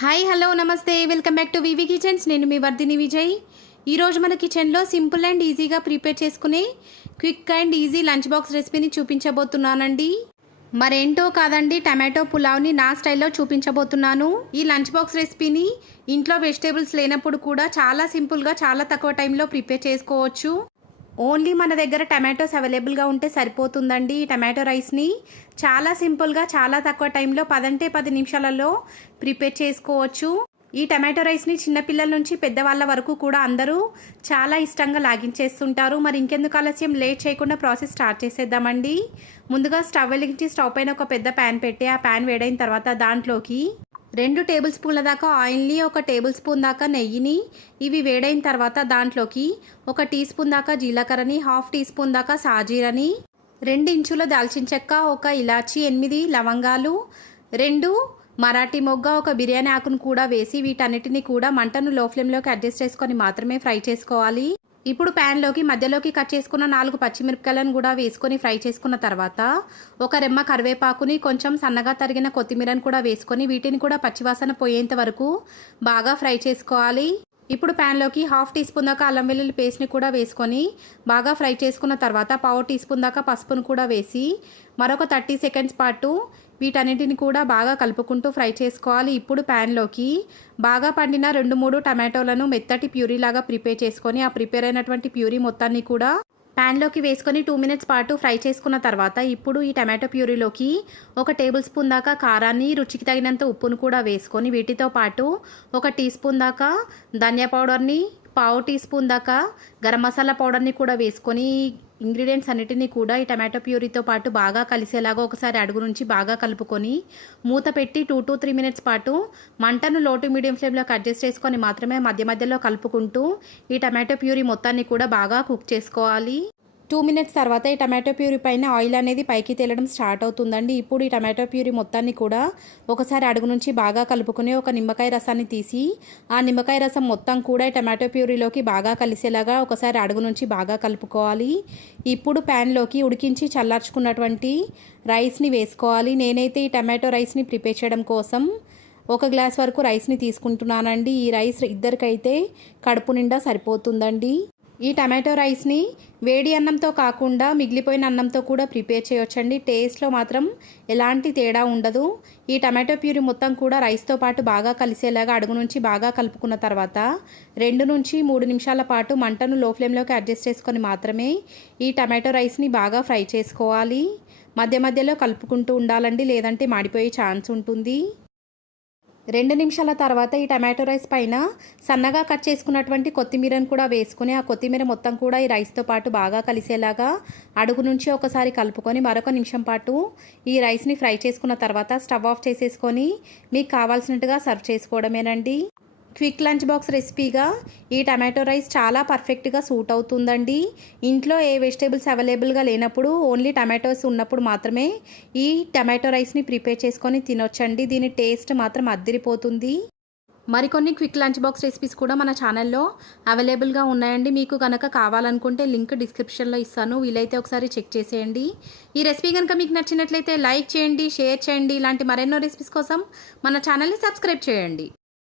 Hi hello నమస్తే. Welcome back to V V kitchens. నేను మీ వర్ధిని విజయ్. ఈరోజు మన కిచెన్లో సింపుల్ అండ్ ఈజీగా ప్రిపేర్ చేసుకునే quick and easy lunch box రెసిపీని చూపించబోతున్నానండి. మరేంటో కాదండి టమాటో పులావ్ని నా స్టైల్లో చూపించబోతున్నాను. ఈ లంచ్ బాక్స్ రెసిపీని ఇంట్లో వెజిటేబుల్స్ లేనప్పుడు కూడా చాలా సింపుల్గా చాలా తక్కువ టైంలో ప్రిపేర్ చేసుకోవచ్చు. ఓన్లీ మన దగ్గర టమాటోస్ అవైలబుల్గా ఉంటే సరిపోతుందండి ఈ టమాటో రైస్ని. చాలా సింపుల్గా చాలా తక్కువ టైంలో పదంటే పది నిమిషాలలో ప్రిపేర్ చేసుకోవచ్చు. ఈ టమాటో రైస్ని చిన్నపిల్లల నుంచి పెద్దవాళ్ళ వరకు కూడా అందరూ చాలా ఇష్టంగా లాగించేస్తుంటారు. మరి ఇంకెందుకు ఆలస్యం? లేట్ చేయకుండా ప్రాసెస్ స్టార్ట్ చేసేద్దామండి. ముందుగా స్టవ్ వెలిగించి స్టవ్ పైన ఒక పెద్ద ప్యాన్ పెట్టి ఆ ప్యాన్ వేడైన తర్వాత దాంట్లోకి రెండు టేబుల్ స్పూన్ల దాకా ఆయిల్ని ఒక టేబుల్ స్పూన్ దాకా నెయ్యిని ఇవి వేడైన తర్వాత దాంట్లోకి ఒక టీ స్పూన్ దాకా జీలకర్రని హాఫ్ టీ స్పూన్ దాకా సాజీరని రెండు ఇంచుల దాల్చిన చెక్క ఒక ఇలాచి ఎనిమిది లవంగాలు రెండు మరాఠీ మొగ్గ ఒక బిర్యానీ ఆకును కూడా వేసి వీటన్నిటిని కూడా మంటను లో ఫ్లేమ్లోకి అడ్జస్ట్ చేసుకొని మాత్రమే ఫ్రై చేసుకోవాలి. ఇప్పుడు ప్యాన్లోకి మధ్యలోకి కట్ చేసుకున్న నాలుగు పచ్చిమిరపకాయలను కూడా వేసుకొని ఫ్రై చేసుకున్న తర్వాత ఒక రెమ్మ కరివేపాకుని కొంచెం సన్నగా తరిగిన కొత్తిమీరను కూడా వేసుకొని వీటిని కూడా పచ్చివాసన పోయేంత వరకు బాగా ఫ్రై చేసుకోవాలి. ఇప్పుడు ప్యాన్లోకి హాఫ్ టీ స్పూన్ దాకా అల్లం వెల్లుల్లి పేస్ట్ని కూడా వేసుకొని బాగా ఫ్రై చేసుకున్న తర్వాత పావు టీ స్పూన్ దాకా పసుపును కూడా వేసి మరొక థర్టీ సెకండ్స్ పాటు వీటన్నిటిని కూడా బాగా కలుపుకుంటూ ఫ్రై చేసుకోవాలి. ఇప్పుడు ప్యాన్లోకి బాగా పండిన రెండు మూడు టమాటోలను మెత్తటి ప్యూరీలాగా ప్రిపేర్ చేసుకొని ఆ ప్రిపేర్ అయినటువంటి ప్యూరీ మొత్తాన్ని కూడా ప్యాన్లోకి వేసుకొని టూ మినిట్స్ పాటు ఫ్రై చేసుకున్న తర్వాత ఇప్పుడు ఈ టమాటో ప్యూరీలోకి ఒక టేబుల్ స్పూన్ దాకా కారాన్ని రుచికి తగినంత ఉప్పును కూడా వేసుకొని వీటితో పాటు ఒక టీ స్పూన్ దాకా ధనియా పౌడర్ని పావు టీ స్పూన్ దాకా గరం మసాలా పౌడర్ని కూడా వేసుకొని ఇంగ్రీడియంట్స్ అన్నిటినీ కూడా ఈ టమాటో ప్యూరీతో పాటు బాగా కలిసేలాగా ఒకసారి అడుగు నుంచి బాగా కలుపుకొని మూత పెట్టి టూ టు త్రీ మినిట్స్ పాటు మంటను లో టు మీడియం ఫ్లేమ్లోకి అడ్జస్ట్ చేసుకొని మాత్రమే మధ్య మధ్యలో కలుపుకుంటూ ఈ టమాటో ప్యూరీ మొత్తాన్ని కూడా బాగా కుక్ చేసుకోవాలి. టూ మినిట్స్ తర్వాత ఈ టమాటో ప్యూరీ పైన ఆయిల్ అనేది పైకి తేలడం స్టార్ట్ అవుతుందండి. ఇప్పుడు ఈ టమాటో ప్యూరీ మొత్తాన్ని కూడా ఒకసారి అడుగు నుంచి బాగా కలుపుకుని ఒక నిమ్మకాయ రసాన్ని తీసి ఆ నిమ్మకాయ రసం మొత్తం కూడా ఈ టమాటో ప్యూరీలోకి బాగా కలిసేలాగా ఒకసారి అడుగు నుంచి బాగా కలుపుకోవాలి. ఇప్పుడు ప్యాన్లోకి ఉడికించి చల్లార్చుకున్నటువంటి రైస్ని వేసుకోవాలి. నేనైతే ఈ టమాటో రైస్ని ప్రిపేర్ చేయడం కోసం ఒక గ్లాస్ వరకు రైస్ని తీసుకుంటున్నానండి. ఈ రైస్ ఇద్దరికైతే కడుపు నిండా సరిపోతుందండి. ఈ టమాటో రైస్ని వేడి అన్నంతో కాకుండా మిగిలిపోయిన అన్నంతో కూడా ప్రిపేర్ చేయొచ్చండి. టేస్ట్లో మాత్రం ఎలాంటి తేడా ఉండదు. ఈ టమాటో ప్యూరీ మొత్తం కూడా రైస్తో పాటు బాగా కలిసేలాగా అడుగు నుంచి బాగా కలుపుకున్న తర్వాత రెండు నుంచి మూడు నిమిషాల పాటు మంటను లో ఫ్లేమ్లోకి అడ్జస్ట్ చేసుకొని మాత్రమే ఈ టమాటో రైస్ని బాగా ఫ్రై చేసుకోవాలి. మధ్య మధ్యలో కలుపుకుంటూ ఉండాలండి లేదంటే మాడిపోయే ఛాన్స్ ఉంటుంది. రెండు నిమిషాల తర్వాత ఈ టమాటో రైస్ పైన సన్నగా కట్ చేసుకున్నటువంటి కొత్తిమీరను కూడా వేసుకుని ఆ కొత్తిమీర మొత్తం కూడా ఈ రైస్తో పాటు బాగా కలిసేలాగా అడుగు నుంచి ఒకసారి కలుపుకొని మరొక నిమిషం పాటు ఈ రైస్ని ఫ్రై చేసుకున్న తర్వాత స్టవ్ ఆఫ్ చేసేసుకొని మీకు కావాల్సినట్టుగా సర్వ్ చేసుకోవడమేనండి. క్విక్ లంచ్ బాక్స్ రెసిపీగా ఈ టమాటో రైస్ చాలా పర్ఫెక్ట్గా సూట్ అవుతుందండి. ఇంట్లో ఏ వెజిటేబుల్స్ అవైలబుల్గా లేనప్పుడు ఓన్లీ టమాటోస్ ఉన్నప్పుడు మాత్రమే ఈ టమాటో రైస్ని ప్రిపేర్ చేసుకొని తినొచ్చండి. దీని టేస్ట్ మాత్రం అద్దిరిపోతుంది. మరికొన్ని క్విక్ లంచ్ బాక్స్ రెసిపీస్ కూడా మన ఛానల్లో అవైలబుల్గా ఉన్నాయండి. మీకు కనుక కావాలనుకుంటే లింక్ డిస్క్రిప్షన్లో ఇస్తాను. వీలైతే ఒకసారి చెక్ చేసేయండి. ఈ రెసిపీ కనుక మీకు నచ్చినట్లయితే లైక్ చేయండి షేర్ చేయండి. ఇలాంటి మరెన్నో రెసిపీస్ కోసం మన ఛానల్ని సబ్స్క్రైబ్ చేయండి.